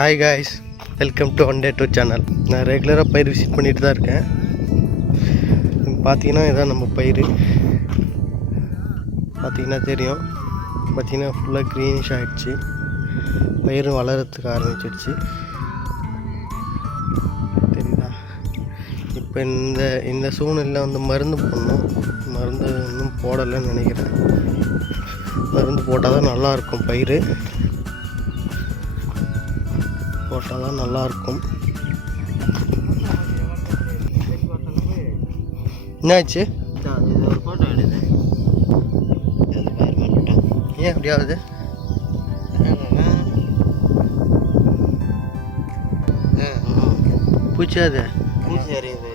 Hi guys welcome to one day two channel நான் ரெகுலராக பயிர் விசிட் பண்ணிட்டு தான் இருக்கேன். பார்த்தீங்கன்னா இதான் நம்ம பயிர். பார்த்தீங்கன்னா தெரியும். பார்த்தீங்கன்னா ஃபுல்லாக க்ரீனிஷ் ஆகிடுச்சு பயிரும் வளரத்துக்கு ஆரம்பிச்சிடுச்சு. தெரியுதா? இப்போ இந்த இந்த சூழ்நிலையில் வந்து மருந்து போடணும். மருந்து இன்னும் போடலைன்னு நினைக்கிறேன். மருந்து போட்டால் தான் நல்லாயிருக்கும் பயிர். போட்டால் தான் நல்லாயிருக்கும். என்னாச்சு? ஏன் அப்படி ஆகுது? பூச்சி அது பூச்சி அறியுது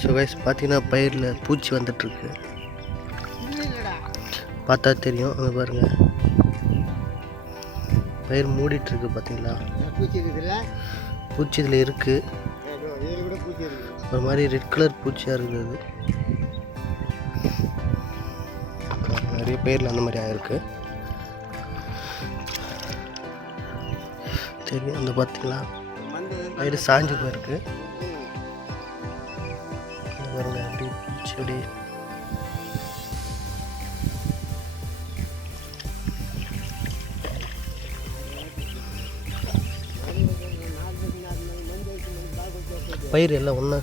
ஸோ கைஸ் பார்த்தீங்கன்னா பயிரில் பூச்சி வந்துட்டுருக்கு. பார்த்தா தெரியும். அங்கே பாருங்கள் பயிர் மூடிட்டுருக்கு பார்த்தீங்களா பூச்சி பூச்சி இதில் இருக்குது பூச்சி ஒரு மாதிரி ரெட் கலர் பூச்சியாக இருக்குது நிறைய பயிரில் அந்த மாதிரி ஆயிருக்கு. தெரியும் அந்த பார்த்தீங்களா பயிர் சாஞ்சு போயிருக்கு. பாருங்க அப்படி செடி. பயிர் எல்லாம் ஒன்றா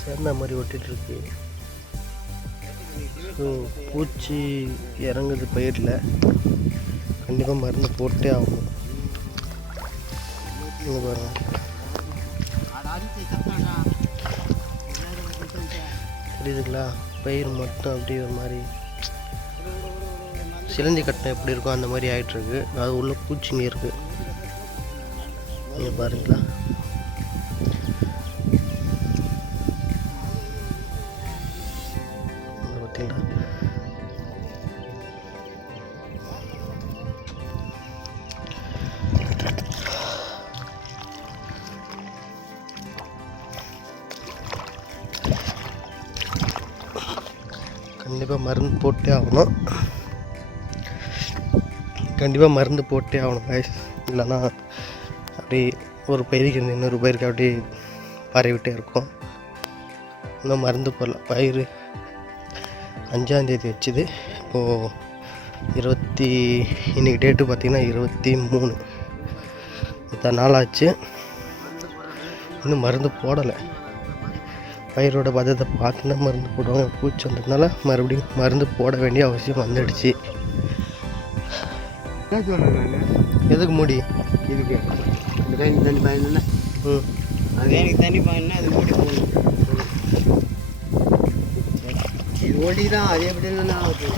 சேர்ந்த மாதிரி ஒட்டிகிட்ருக்கு ஸோ பூச்சி இறங்குது பயிரில். கண்டிப்பாக மருந்து போட்டே ஆகணும். இங்க பாருங்கள் தெரியுதுங்களா? பயிர் மட்டும் அப்படியே ஒரு மாதிரி சிலந்தி கட்டம் எப்படி இருக்கோ அந்த மாதிரி ஆகிட்டுருக்கு அது உள்ள பூச்சிங்க இருக்குது நீங்கள் பாருங்களா. கண்டிப்பாக மருந்து போட்டே ஆகணும். கண்டிப்பாக மருந்து போட்டே ஆகணும் guys. இல்லைன்னா அப்படி ஒரு பயிருக்கு இன்னொரு பயிருக்கு அப்படியே பரவிட்டே இருக்கும். இன்னும் மருந்து போடல. பயிர் அஞ்சாந்தேதி வச்சுது. இப்போது இருபத்தி இன்றைக்கி டேட்டு பார்த்தீங்கன்னா இருபத்தி மூணு. இத்தனை நாள் ஆச்சு இன்னும் மருந்து போடலை. பயிரோட பதத்தை பார்த்து தான் மருந்து போடுவாங்க. பூச்சி வந்ததுனால மறுபடியும் மருந்து போட வேண்டிய அவசியம் வந்துடுச்சு. எதுக்கு மூடி? இதுக்கு. தண்ணி தண்ணி ம். அது எனக்கு தண்ணி பாயணும்னா அது மூடி போகணும் இது ஓடி தான் அது எப்படி ஆகுது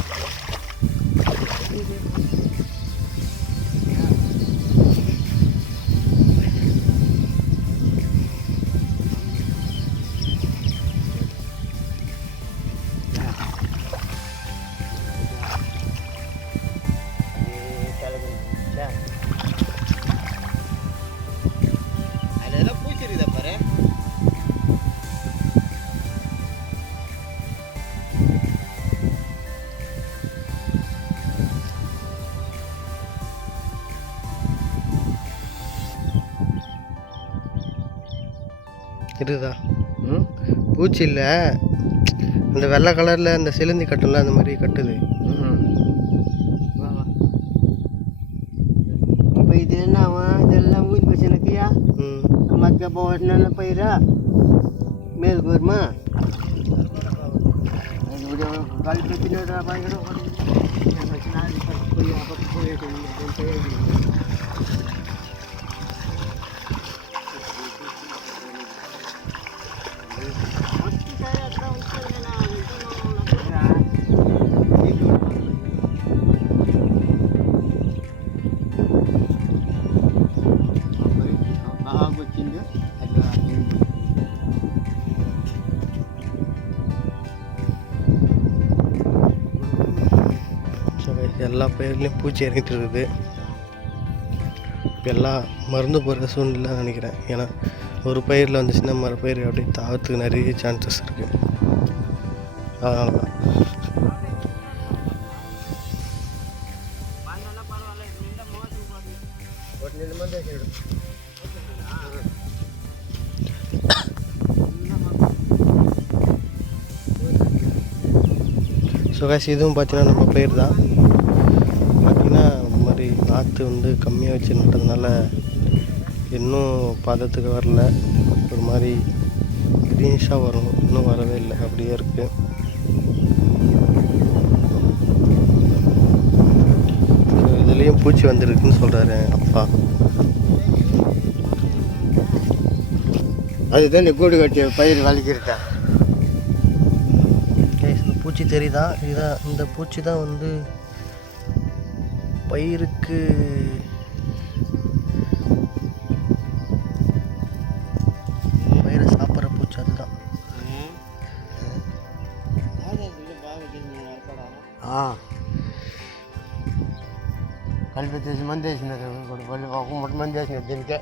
ம்? பூச்சி இல்லை. அந்த வெள்ளை கலரில் அந்த சிலந்தி கட்டும்ல அந்த மாதிரி கட்டுது. இப்போ இது என்ன இதெல்லாம் ஊதி போச்சு எனக்குயா ம். மக்க போன பயிரா? மேலுக்கு வருமா கால் பிரச்சனை பயங்கரம் బాగా பயிர்லேயும் பூச்சி இறங்கிட்டு இருக்குது. இப்போ எல்லாம் மருந்து போகிற சூழ்நிலை நினைக்கிறேன். ஏன்னா ஒரு பயிரில் வந்துச்சுன்னா மறுபயிர் அப்படியே தாவத்துக்கு நிறைய சான்சஸ் இருக்குது அதனால தான் ஸோ காசு இதுவும் பார்த்தீங்கன்னா நம்ம பயிர் தான் நாற்று வந்து கம்மியாக வச்சு நட்டதுனால இன்னும் பதத்துக்கு வரல. ஒரு மாதிரி க்ரீனிஷாக வரும். இன்னும் வரவே இல்லை. அப்படியே இருக்குது இதுலேயும் பூச்சி வந்திருக்குன்னு சொல்கிறாரு அப்பா. அதுதான் நீ கூடு கட்டி பயிர் வலிக்கிறதா பூச்சி தெரியுதா? இதுதான் இந்த பூச்சி தான் வந்து பயிருக்கு பயிரை சாப்பிட்ற பூச்சி அதுதான் కలిపి మంది వేసినారు మొట్ట మంది వేసినారు దీనికే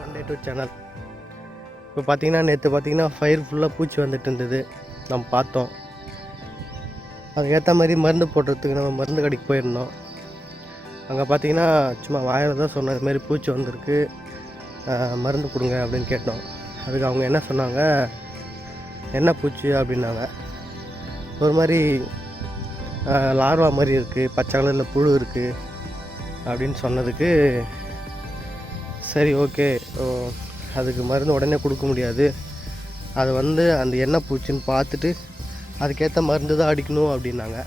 ஒன் டே டூ சேனல் இப்போ பார்த்தீங்கன்னா நேற்று பார்த்தீங்கன்னா ஃபயர் ஃபுல்லாக பூச்சி வந்துட்டு இருந்தது நம்ம பார்த்தோம் அதுக்கேற்ற மாதிரி மருந்து போடுறதுக்கு நம்ம மருந்து கடைக்கு போயிருந்தோம். அங்கே பார்த்தீங்கன்னா சும்மா வாயில் தான் சொன்னோம் இது மாதிரி பூச்சி வந்திருக்கு. மருந்து கொடுங்க அப்படின்னு கேட்டோம். அதுக்கு அவங்க என்ன சொன்னாங்க என்ன பூச்சி? அப்படின்னாங்க. ஒரு மாதிரி லார்வா மாதிரி இருக்குது பச்சை கலரில் புழு இருக்குது அப்படின்னு சொன்னதுக்கு சரி ஓகே. ஓ, அதுக்கு மருந்து உடனே கொடுக்க முடியாது. அது வந்து அந்த எண்ணெய் பூச்சின்னு பார்த்துட்டு அதுக்கேற்ற மருந்து தான் அடிக்கணும் அப்படின்னாங்க.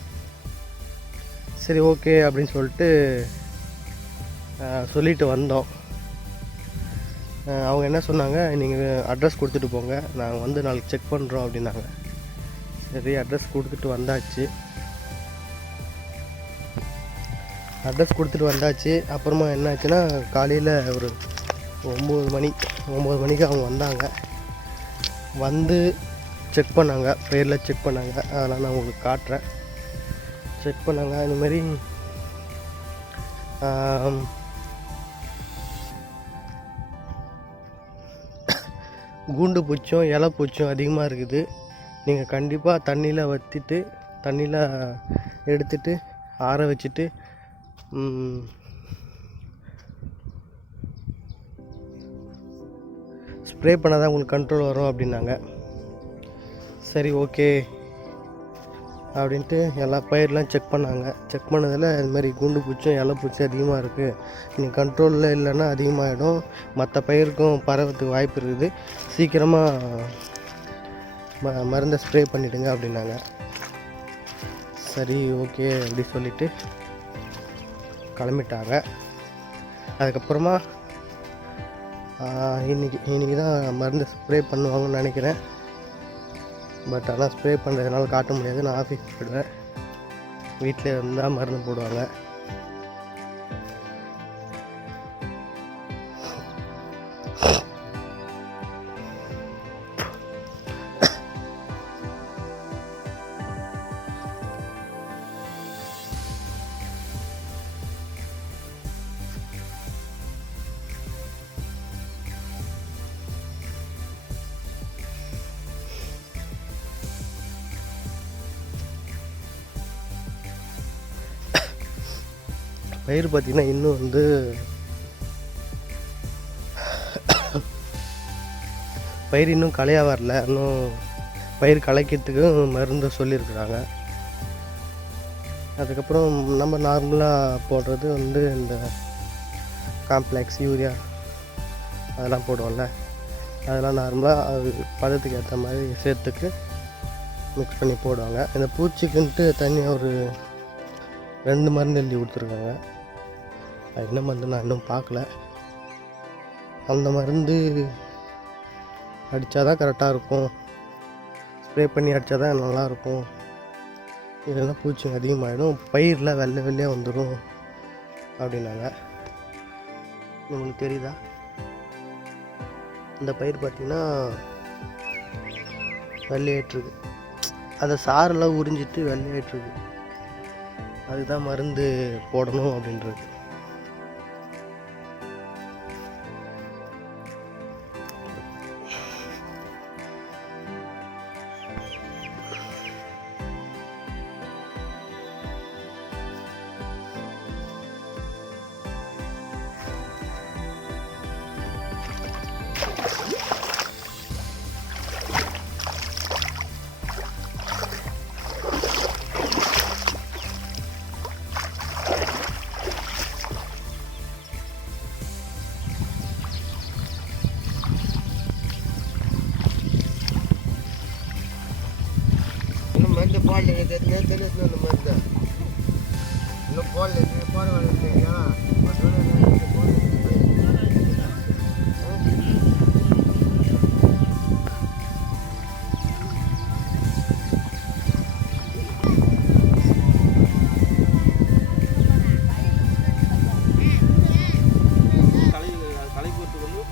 சரி ஓகே அப்படின்னு சொல்லிட்டு சொல்லிட்டு வந்தோம். அவங்க என்ன சொன்னாங்க நீங்கள் அட்ரஸ் கொடுத்துட்டு போங்க நாங்கள் வந்து நாளைக்கு செக் பண்ணுறோம் அப்படின்னாங்க. சரி அட்ரஸ் கொடுத்துட்டு வந்தாச்சு. அட்ரஸ் கொடுத்துட்டு வந்தாச்சு. அப்புறமா என்ன ஆச்சுன்னா காலையில் ஒரு ஒம்பது மணி ஒம்பது மணிக்கு அவங்க வந்தாங்க. வந்து செக் பண்ணாங்க பேரில் செக் பண்ணாங்க. அதெல்லாம் நான் உங்களுக்கு காட்டுறேன். செக் பண்ணாங்க. இந்த மாதிரி கூண்டு பூச்சும் இலை பூச்சும் அதிகமாக இருக்குது. நீங்கள் கண்டிப்பாக தண்ணியில் வற்றிட்டு தண்ணியில் எடுத்துட்டு ஆற வச்சுட்டு ஸ்ப்ரே பண்ணால் தான் உங்களுக்கு கண்ட்ரோல் வரும் அப்படின்னாங்க. சரி ஓகே. அப்படின்ட்டு எல்லா பயிரெலாம் செக் பண்ணாங்க. செக் பண்ணதில் இது மாதிரி குண்டு பூச்சும் இலை பூச்சும் அதிகமாக இருக்குது நீங்கள் கண்ட்ரோலில் இல்லைன்னா அதிகமாகிடும் மற்ற பயிருக்கும் பரவறதுக்கு வாய்ப்பு இருக்குது. சீக்கிரமாக ம மருந்தை ஸ்ப்ரே பண்ணிவிடுங்க அப்படின்னாங்க. சரி ஓகே அப்படி சொல்லிவிட்டு கிளம்பிட்டாங்க. அதுக்கப்புறமா இன்றைக்கி இன்னைக்கு இன்னைக்கு தான் மருந்து ஸ்ப்ரே பண்ணுவாங்கன்னு நினைக்கிறேன். பட் ஆனால் ஸ்ப்ரே பண்ணுறதுனால காட்ட முடியாது. நான் ஆஃபீஸ் போயிடுவேன். வீட்டில் இருந்தால் மருந்து போடுவாங்க. பயிர் பார்த்திங்கன்னா இன்னும் வந்து பயிர் இன்னும் களையாக வரல. இன்னும் பயிர் களைக்கிறதுக்கு மருந்து சொல்லியிருக்கிறாங்க. அதுக்கப்புறம் நம்ம நார்மலாக போடுறது வந்து இந்த காம்ப்ளெக்ஸ் யூரியா அதெல்லாம் போடுவோம்ல. அதெல்லாம் நார்மலாக அது பதத்துக்கு ஏற்ற மாதிரி சேர்த்துக்கு மிக்ஸ் பண்ணி போடுவாங்க. இந்த பூச்சிக்குன்ட்டு தனியாக ஒரு ரெண்டு மருந்து எழுதி கொடுத்துருக்காங்க. அது என்ன மருந்து நான் இன்னும் பார்க்கல. அந்த மருந்து அடித்தா தான் கரெக்டாக இருக்கும். ஸ்ப்ரே பண்ணி அடித்தா தான் நல்லாயிருக்கும். இல்லைன்னா பூச்சி அதிகமாகிடும் பயிரில் வெள்ளை வெள்ளையாக வந்துடும் அப்படின்னாங்க. உங்களுக்கு தெரியுதா? இந்த பயிர் பார்த்திங்கன்னா வெள்ளையாயிட்ருக்கு அந்த சாரெல்லாம் உறிஞ்சிட்டு வெள்ளையாயிட்ருக்கு அதுதான் மருந்து போடணும் அப்படின்றது. மருந்து போடல இது நேற்று இந்த மருந்து இன்னும் போடல நீ போட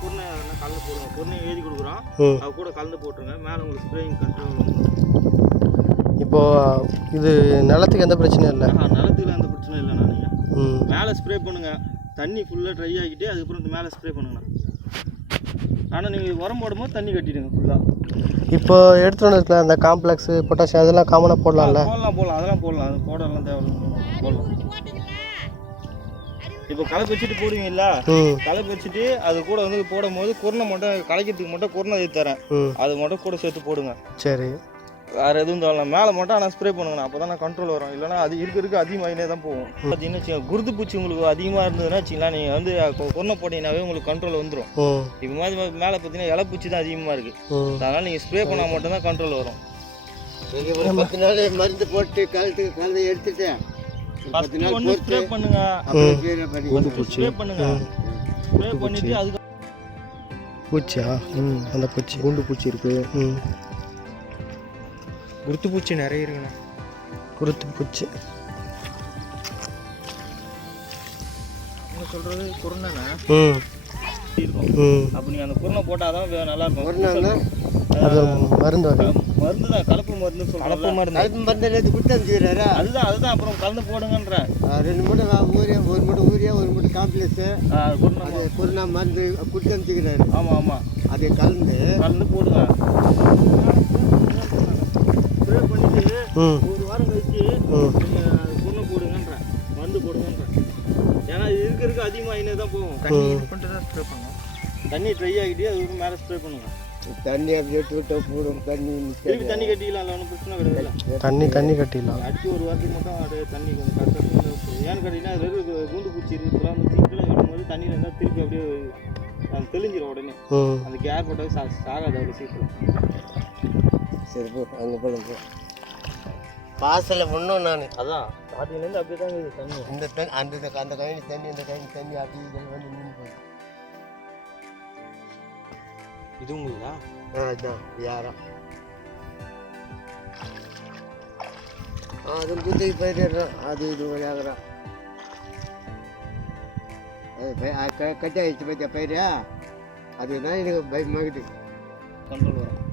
பொருணை கலந்து போடுங்க. பொருணை எழுதி கொடுக்குறோம் அது கூட கலந்து போட்டுருங்க. மேலே உங்களுக்கு ஸ்ப்ரேயிங் கண்ட்ரோல் இப்போ இது நிலத்துக்கு எந்த பிரச்சனையும் இல்லை. நிலத்துல எந்த பிரச்சனையும் இல்லைண்ணா நீங்கள் மேலே ஸ்ப்ரே பண்ணுங்க. தண்ணி ஃபுல்லாக ட்ரை ஆகிட்டு அதுக்கப்புறம் மேலே ஸ்ப்ரே பண்ணுங்கண்ணா ஆனால் நீங்கள் உரம் போடும்போது தண்ணி கட்டிடுங்க ஃபுல்லாக இப்போ எடுத்துகிட்டு வந்துருக்கல அந்த காம்ப்ளெக்ஸு பொட்டாசியம் அதெல்லாம் காமனாக போடலாம்ல? போடலாம் போடலாம். அதெல்லாம் போடலாம். அது போடலாம் தேவையில்லை. போடலாம். இப்போ கலப்பு வச்சுட்டு போடுவீங்கல்ல? கலப்பு வச்சுட்டு அது கூட வந்து போடும்போது குருணை மட்டும் கலைக்கிறதுக்கு மட்டும் குருணை தரேன். அது மட்டும் கூட சேர்த்து போடுங்க. சரி. வேற எதுவும் தேவையில்ல மேலே மட்டும் ஆனால் ஸ்ப்ரே பண்ணுங்கண்ணா அப்போ தான் கண்ட்ரோல் வரும். இல்லைன்னா அது இருக்க இருக்க அதிகமாகினே தான் போகும். பார்த்தீங்கன்னா வச்சுக்கோங்க, குருத்து பூச்சி உங்களுக்கு அதிகமாக இருந்ததுன்னா வச்சுங்களா நீங்கள் வந்து கொன்னை போட்டீங்கன்னாவே உங்களுக்கு கண்ட்ரோல் வந்துடும் இப்போ மாதிரி மேலே பார்த்தீங்கன்னா இலப்பூச்சி தான் அதிகமாக இருக்குது அதனால் நீங்கள் ஸ்ப்ரே பண்ணால் மட்டும்தான் கண்ட்ரோல் வரும். பத்து நாள் மருந்து போட்டு கலந்து கலந்து எடுத்துட்டு ஒரு பத்து ஃபஸ்ட்டு நாள் ஒன்று பொறுத்து ஸ்ப்ரே பண்ணுங்க. ஸ்ப்ரே பண்ணுங்க. ஸ்ப்ரே பண்ணிட்டு அதுக்கு பூச்சியா? ம். அந்த பூச்சி. குண்டு பூச்சி இருக்கு. ம். குருத்து பூச்சி நிறைய இருக்குண்ணா. குருத்து பூச்சி. சொல்கிறது குருணைண்ணா. ம். அப்போ நீங்கள் அந்த குருணை போட்டால் தான் நல்லா இருக்கும் மருந்து மருந்து தான் கலப்பு மருந்து கலப்பு மருந்து. கலப்பு மருந்து நேற்று கொடுத்து அனுப்பிச்சுக்கிறாரா? அதுதான் அதுதான் அப்புறம் கலந்து போடுங்கன்ற. ரெண்டு மூட்டை ஊரியா ஒரு மூட்டை ஊரியா ஒரு மூட்டை காம்ப்ளெக்ஸு. குருணை அது கொரோனா மருந்து கொடுத்து அனுப்பிச்சுக்கிறாரு. ஆமாம் ஆமாம் அதை கலந்து கலந்து போடுங்க. ஸ்ப்ரே பண்ணிட்டு ஒரு வாரம் கழிச்சு ம். நீங்கள் குருணை போடுங்கன்ற மருந்து போடுங்கன்ற. ஏன்னா இது இருக்க இருக்க அதிகமாகினே தான் போகும். தண்ணி இது பண்ணிட்டு தான் ஸ்ப்ரே பண்ணும் தண்ணி ட்ரை ஆகிட்டு அதுக்கு மேலே ஸ்ப்ரே பண்ணுங்க. தண்ணி அப்படி விட்டா போடும் தண்ணி திருப்பி தண்ணி கட்டிக்கலாம் ஒன்றும் பிரச்சனை கிடையாது. தண்ணி தண்ணி கட்டிடலாம். அடிச்சு ஒரு வாரத்துக்கு மட்டும் அது தண்ணி கொஞ்சம் கரெக்டாக ஏன்னு கேட்டிங்கன்னா அதில் கூண்டு பூச்சி இருக்குலாம் வந்து கீழே விடும்போது தண்ணியில் இருந்தால் திருப்பி அப்படியே தெளிஞ்சிடும் உடனே. அந்த கேர் போட்டால் சா சாகாது அவ்வளோ சீக்கிரம். சரி போ அங்கே போடும் போ. பாசல ஒன்றும் நான். அதான் ஸ்டார்டிங்லேருந்து அப்படியே தான் இருக்குது தண்ணி. இந்த தண்ணி அந்த அந்த கழனி தண்ணி இந்த கழனி தண்ணி அப்படி இதெல்லாம் வந்து நின்று போகுது. இது உங்களுதா ஆ அதுதான் யாரா. அது குத்தி போயிடுறான் அது இது விளையாடுறான் அது அது கட்டி ஆயிடுச்சு பத்தியா பயிர்? அதுதான் எனக்கு பயமாகுது கண்ட்ரோல் வரும்.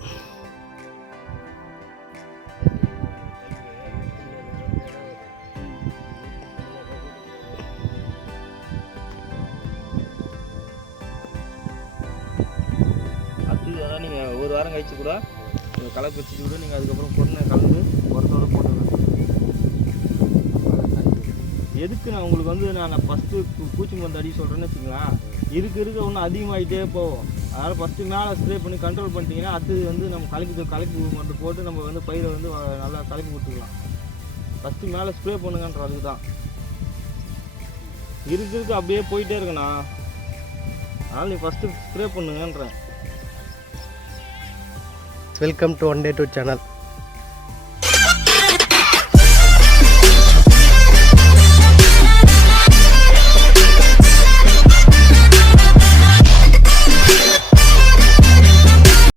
ஒரு வாரம் கழிச்சு கூட நீங்கள் களை வச்சுட்டு கூட நீங்கள் அதுக்கப்புறம் பொண்ணை கலந்து உரத்தோடு போட்டுக்கலாம் எதுக்கு நான் உங்களுக்கு வந்து நான் ஃபஸ்ட்டு பூச்சி மருந்து அடி சொல்கிறேன்னு வச்சுக்கலாம் இருக்க இருக்க ஒன்றும் அதிகமாகிட்டே போகும். அதனால் ஃபஸ்ட்டு மேலே ஸ்ப்ரே பண்ணி கண்ட்ரோல் பண்ணிட்டீங்கன்னா அடுத்தது வந்து நம்ம கலக்கி கலக்கி மருந்து போட்டு நம்ம வந்து பயிரை வந்து நல்லா கலக்கி கொடுத்துக்கலாம். ஃபஸ்ட்டு மேலே ஸ்ப்ரே பண்ணுங்கன்ற அதுக்கு தான் இருக்க இருக்க அப்படியே போயிட்டே இருக்குண்ணா. அதனால் நீ first spray பண்ணுங்கன்றேன். Welcome to one day two channel